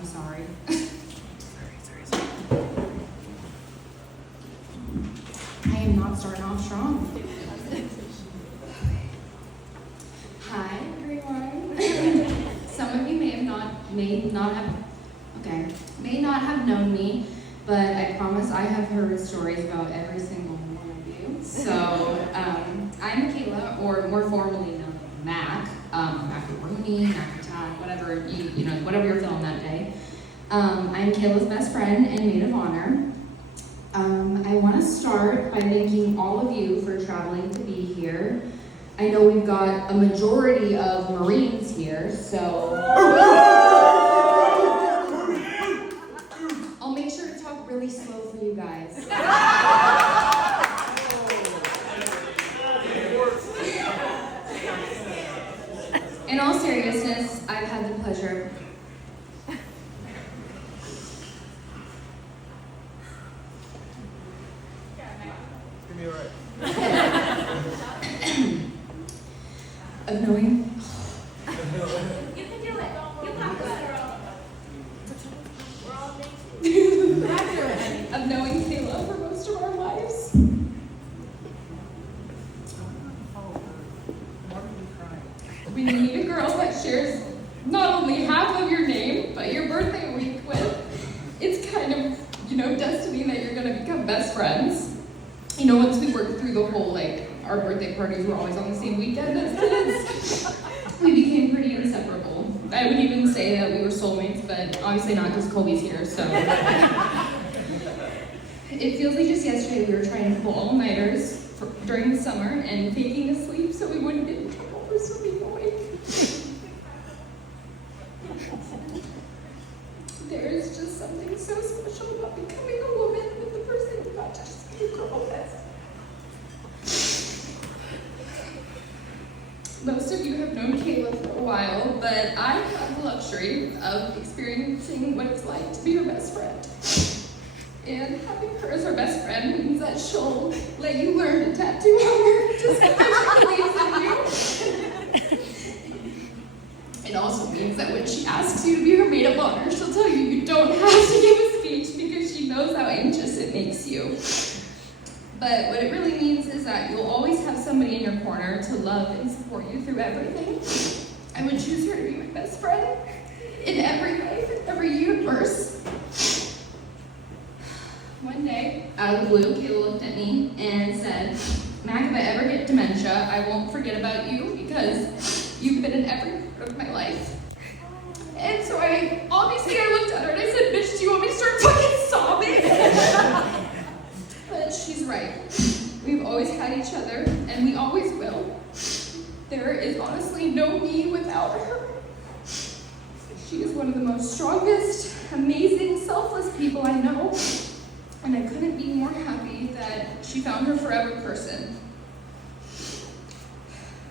I'm sorry. I am not starting off strong. Hi, everyone. Some of you may not have known me, but I promise I have heard stories about every single one of you. So, I'm Kayla, or more formally known as Mac, Macaroni, Macatad, whatever whatever you're feeling that day. I'm Kayla's best friend and maid of honor. I want to start by thanking all of you for traveling to be here. I know we've got a majority of Marines here, so I'll make sure to talk really slow for you guys. In all seriousness, I've had the pleasure of knowing. You can do it. You got this, girl. We're all Of knowing Kayla for most of our lives. We need a girl that shares not only half of your name, but your birthday week with. It's kind of, destiny that you're gonna become best friends. Once we worked through the whole, our birthday parties were always on the same weekend as kids, we became pretty inseparable. I would even say that we were soulmates, but obviously not because Colby's here, so. It feels like just yesterday we were trying to pull all-nighters during the summer and faking asleep so we wouldn't get in trouble for still being awake. There is just something so special about becoming a woman with the person you got to just be a girl with. Most of you have known Kayla for a while, but I have the luxury of experiencing what it's like to be your best friend. And having her as our best friend means that she'll let you learn to tattoo her just because she believes in you. It also means that when she asks you to be her maid of honor, she'll tell you you don't have to give a speech because she knows how anxious it makes you. But what it really means is that you'll always have somebody in your corner to love and support you through everything. I would choose her to be my best friend in every life, in every universe. One day, out of the blue, Kayla looked at me and said, Mac, if I ever get dementia, I won't forget about you because you've been in every part of my life. And so I looked at her and I said, bitch, do you want me to start fucking sobbing? But she's right. We've always had each other, and we always will. There is honestly no me without her. She is one of the most strongest, amazing, selfless people I know, and I couldn't be more happy that she found her forever person.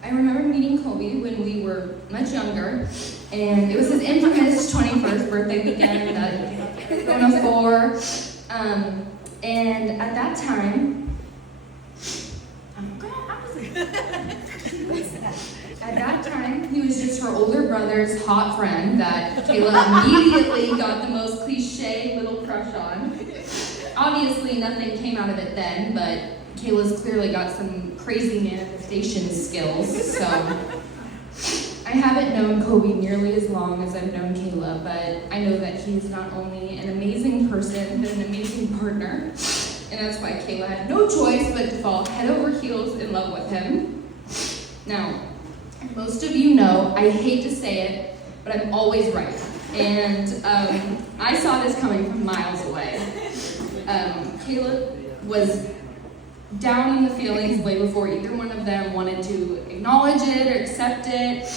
I remember meeting Colby when we were much younger, and it was his infamous 21st birthday weekend at Corona 4. And at that time, he was just her older brother's hot friend that Kayla immediately got the most cliche little crush on. Obviously, nothing came out of it then, but Kayla's clearly got some crazy manifestation skills, so. I haven't known Kobe nearly as long as I've known Kayla, but I know that he's not only an amazing person, but an amazing partner. And that's why Kayla had no choice but to fall head over heels in love with him. Now, most of you know, I hate to say it, but I'm always right. And I saw this coming from miles away. Kayla was down in the feelings way before either one of them wanted to acknowledge it or accept it.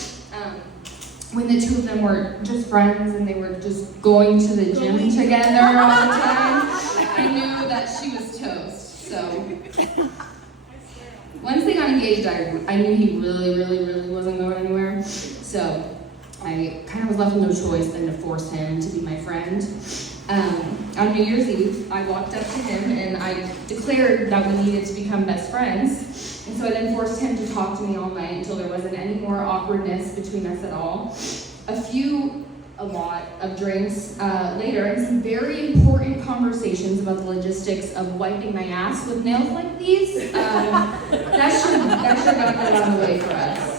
When the two of them were just friends and they were just going to the gym together all the time, I knew that she was toast. So once they got engaged, I knew he really, really, really wasn't going anywhere. So I kind of was left with no choice than to force him to be my friend. On New Year's Eve, I walked up to him and I declared that we needed to become best friends. And so I then forced him to talk to me all night until there wasn't any more awkwardness between us at all. A few a lot of drinks later and some very important conversations about the logistics of wiping my ass with nails like these. That sure got that out of the way for us.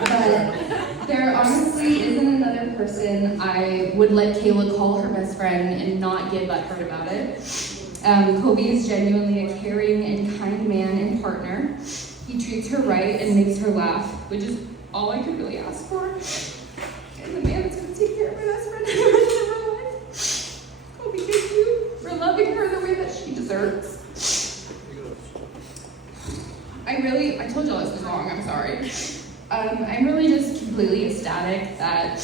But there honestly isn't another person I would let Kayla call her best friend and not get butthurt about it. Kobe is genuinely a caring and kind man and partner. He treats her right and makes her laugh, which is all I could really ask for. And the man that's going to take care of my best friend for the rest of her life. Kobe, thank you for loving her the way that she deserves. I told y'all this was wrong, I'm sorry. I'm really just completely ecstatic that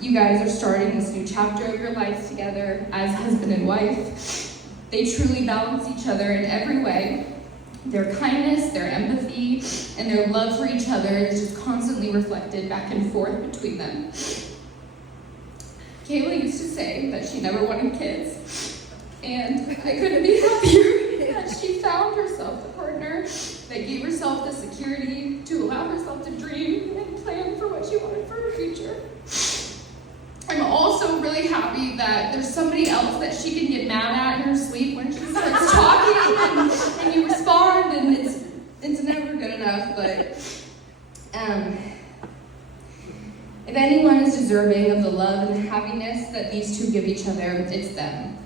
you guys are starting this new chapter of your lives together as husband and wife. They truly balance each other in every way. Their kindness, their empathy, and their love for each other is just constantly reflected back and forth between them. Kayla used to say that she never wanted kids, and I couldn't be happier that she found herself the partner that gave herself the security to allow herself to dream and plan for what she wanted for her future. I'm also really happy that there's somebody else that she can get mad at in her sleep when she starts talking and you respond, and it's never good enough, but if anyone is deserving of the love and the happiness that these two give each other, it's them.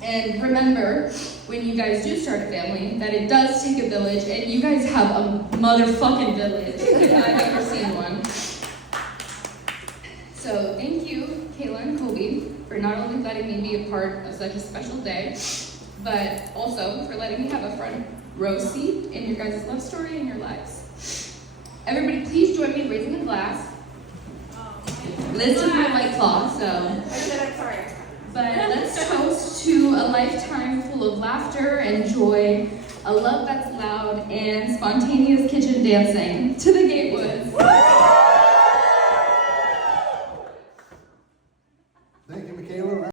And remember, when you guys do start a family, that it does take a village, and you guys have a motherfucking village, if I've ever seen one. So thank you, Kayla and Kobe, for not only letting me be a part of such a special day, but also for letting me have a front row seat in your guys' love story and your lives. Everybody, please join me in raising a glass. Liz took my White Claw, so. But let's toast to a lifetime full of laughter and joy, a love that's loud, and spontaneous kitchen dancing to the Gatewood.